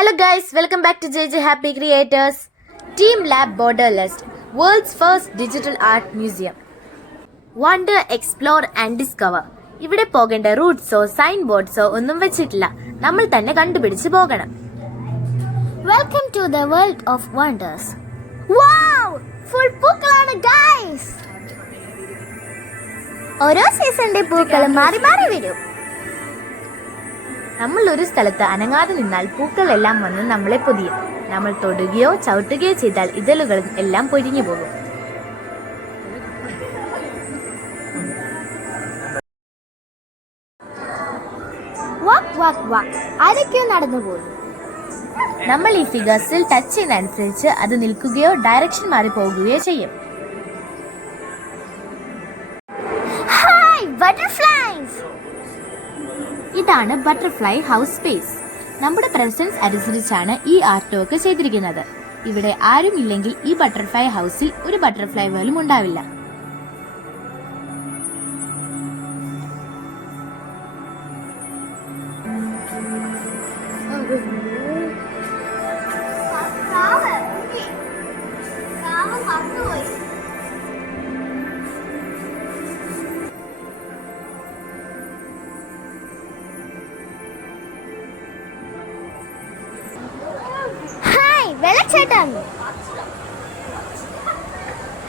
Hello guys, welcome back to JJ Happy Creators. Team Lab Borderless, world's first digital art museum. Wonder, explore and discover. ഇവിടെ പോകേണ്ട റൂട്ട്സോ sign ബോർഡ്സോ ഒന്നും വെച്ചിട്ടില്ല, നമ്മൾ തന്നെ കണ്ടുപിടിച്ച് പോകണം. Welcome to the world of wonders. Wow! Full പൂക്കളാണ് guys. ഓരോ സീസണിന്റെ പൂക്കളും മാറി മാറി വരും. നമ്മൾ ഒരു സ്ഥലത്ത് അനങ്ങാതെ നിന്നാൽ പൂക്കളെല്ലാം വന്ന് നമ്മളെ പൊതിയും. നമ്മൾ തൊടുകയോ ചവിട്ടുകയോ ചെയ്താൽ ഇതളുകൾ എല്ലാം പൊരിഞ്ഞു പോകും. ആരൊക്കെയോ നടന്നു പോകും. നമ്മൾ ഈ ഫിഗേഴ്സിൽ ടച്ച് ചെയ്യുന്നതനുസരിച്ച് അത് നിൽക്കുകയോ ഡയറക്ഷൻ മാറി പോകുകയോ ചെയ്യും. ഇതാണ് ബട്ടർഫ്ലൈ ഹൗസ് സ്പേസ്. നമ്മുടെ പ്രസൻസ് അനുസരിച്ചാണ് ഈ ആർട്ട് വർക്ക് ചെയ്തിരിക്കുന്നത്. ഇവിടെ ആരും ഇല്ലെങ്കിൽ ഈ ബട്ടർഫ്ലൈ ഹൗസിൽ ഒരു ബട്ടർഫ്ലൈ പോലും ഉണ്ടാവില്ല.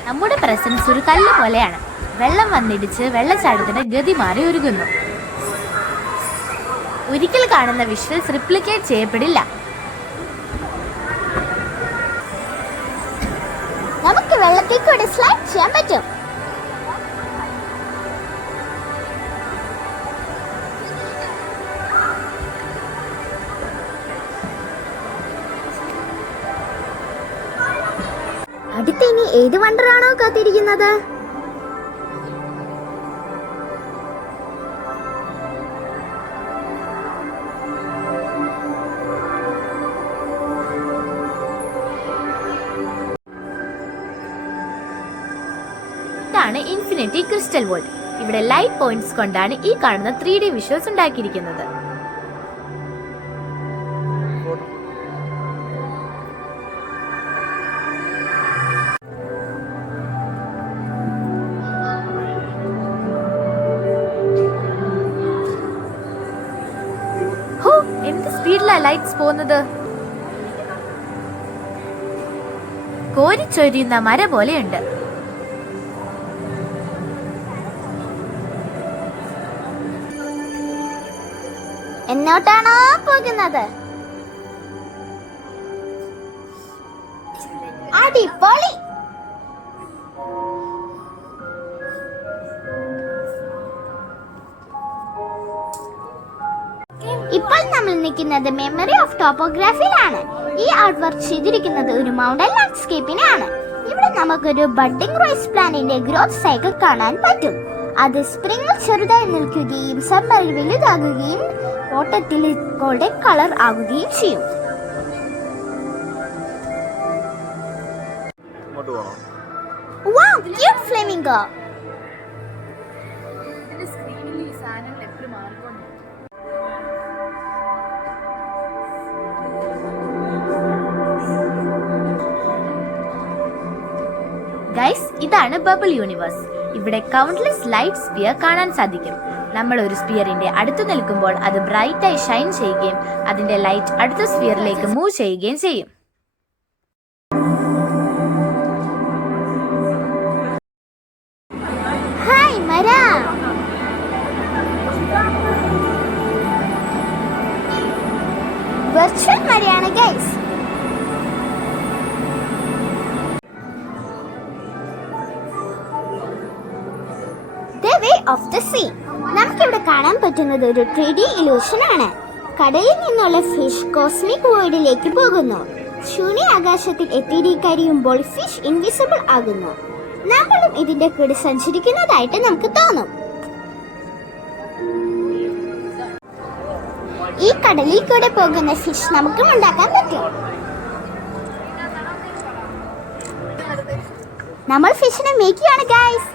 നമ്മുടെ പ്രസൻസ് ഒരു കല്ല് പോലെയാണ്. വെള്ളം വന്നിടിച്ച് വെള്ളച്ചാട്ടത്തിന്റെ ഗതി മാറി ഒരുങ്ങുന്നു. ഒരിക്കൽ കാണുന്ന വിഷ്വൽസ് റിപ്ലിക്കേറ്റ് ചെയ്യപ്പെടില്ല. നമുക്ക് വെള്ളത്തിൽ കൂടി സ്ലൈഡ് ചെയ്യാൻ പറ്റും. അടുത്ത ഇനി ഏത് വണ്ടറാണോ കാത്തിരിക്കുന്നത്? ഇതാണ് ഇൻഫിനിറ്റി ക്രിസ്റ്റൽ വേൾഡ്. ഇവിടെ ലൈറ്റ് പോയിന്റ്സ് കൊണ്ടാണ് ഈ കാണുന്ന 3D വിഷ്വൽസ് ഉണ്ടാക്കിയിരിക്കുന്നത്. എന്ത് സ്പീഡിലാ ലൈറ്റ്സ് പോകുന്നത്! കോരിച്ചൊരിയുന്ന മര പോലെയുണ്ട്. എന്നോട്ടാണോ പോകുന്നത്? അടിപൊളി! ഇപ്പോൾ നമ്മൾ നിൽക്കുന്നത് മെമ്മറി ഓഫ് ടോപ്പോഗ്രാഫിയിലാണ്. ഈ ആർട്ട് വർക്ക് ചെയ്തിരിക്കുന്നത് ഒരു മൗണ്ടൻ ലാൻഡ്സ്കേപ്പിനാണ്. ഇവിടെ നമുക്കൊരു ബഡ്ഡിംഗ് റൈസ് പ്ലാന്റിന്റെ ഗ്രോത്ത് സൈക്കിൾ കാണാൻ പറ്റും. അത് സ്പ്രിംഗിൽ ചെറുതായി നിൽക്കുകയും സമ്മറിൽ വലുതാകുകയും ഓട്ടത്തിൽ ഗോൾഡൻ കളർ ആകുകയും ചെയ്യും. Wow, cute flamingo. ഗൈസ്, ഇതാണ് ബബിൾ യൂണിവേഴ്സ്. ഇവിടെ കൗണ്ട്ലെസ് ലൈറ്റ് സ്പിയർ കാണാൻ സാധിക്കും. നമ്മൾ ഒരു സ്പിയറിന്റെ അടുത്ത് നിൽക്കുമ്പോൾ അത് ബ്രൈറ്റായി ഷൈൻ ചെയ്യുകയും അതിന്റെ ലൈറ്റ് അടുത്ത സ്പിയറിലേക്ക് മൂവ് ചെയ്യുകയും ചെയ്യും. വെർച്വൽ മരയാണ് ഗൈസ്. Of the sea. നമുക്കിവിടെ കാണാൻ പറ്റുന്നത് ഒരു 3D ഇലൂഷൻ ആണ്. കടലിൽ നിന്നുള്ള ഫിഷ് കോസ്മിക് വേൾഡിലേക്ക് പോകുന്നു. ശൂന്യ ആകാശത്തിൽ എത്തിയിരിക്കുമ്പോൾ ഫിഷ് ഇൻവിസിബിൾ ആകുന്നു. നമ്മളും ഇതിന്റെ കൂടെ സഞ്ചരിക്കുന്നതായിട്ട് നമുക്ക് തോന്നും. ഈ കടലിൽ കൂടെ പോകുന്ന ഫിഷ് നമുക്കും ഉണ്ടാക്കാൻ പറ്റും. നമ്മൾ ഫിഷിനെ മേക്ക് ചെയ്യാണ് guys.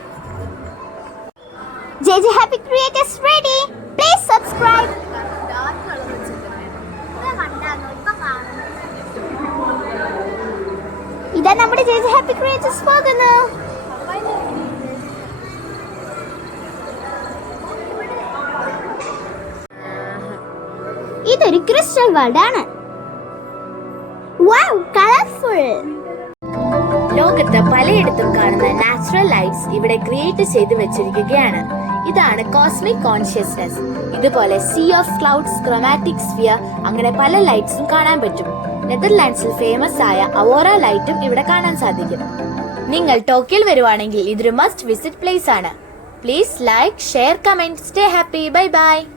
JJ Happy Creators ready. Please subscribe. ഇതാ നമ്മുടെ JJ ഹാപ്പി ക്രിയേറ്റേഴ്സ് പോകുന്നു. ഇതൊരു ക്രിസ്റ്റൽ വേൾഡ് ആണ്. Wow, colourful. ലോകത്ത് പലയിടത്തും കാണുന്ന നാച്ചുറൽ ലൈറ്റ്സ് ഇവിടെ ക്രിയേറ്റ് ചെയ്ത് വെച്ചിരിക്കുകയാണ്. ഇതാണ് കോസ്മിക് കോൺഷ്യസ്നസ്. ഇതുപോലെ sea of clouds, chromatic sphere, അങ്ങനെ പല ലൈറ്റ്സും കാണാൻ പറ്റും. നെതർലാൻഡ്സിൽ ഫേമസ് ആയ അവോറ ലൈറ്റും ഇവിടെ കാണാൻ സാധിക്കും. നിങ്ങൾ ടോക്കിയോയിൽ വരുവാണെങ്കിൽ ഇതൊരു മസ്റ്റ് വിസിറ്റ് പ്ലേസ് ആണ്. Please like, share, comment. Stay happy. Bye bye.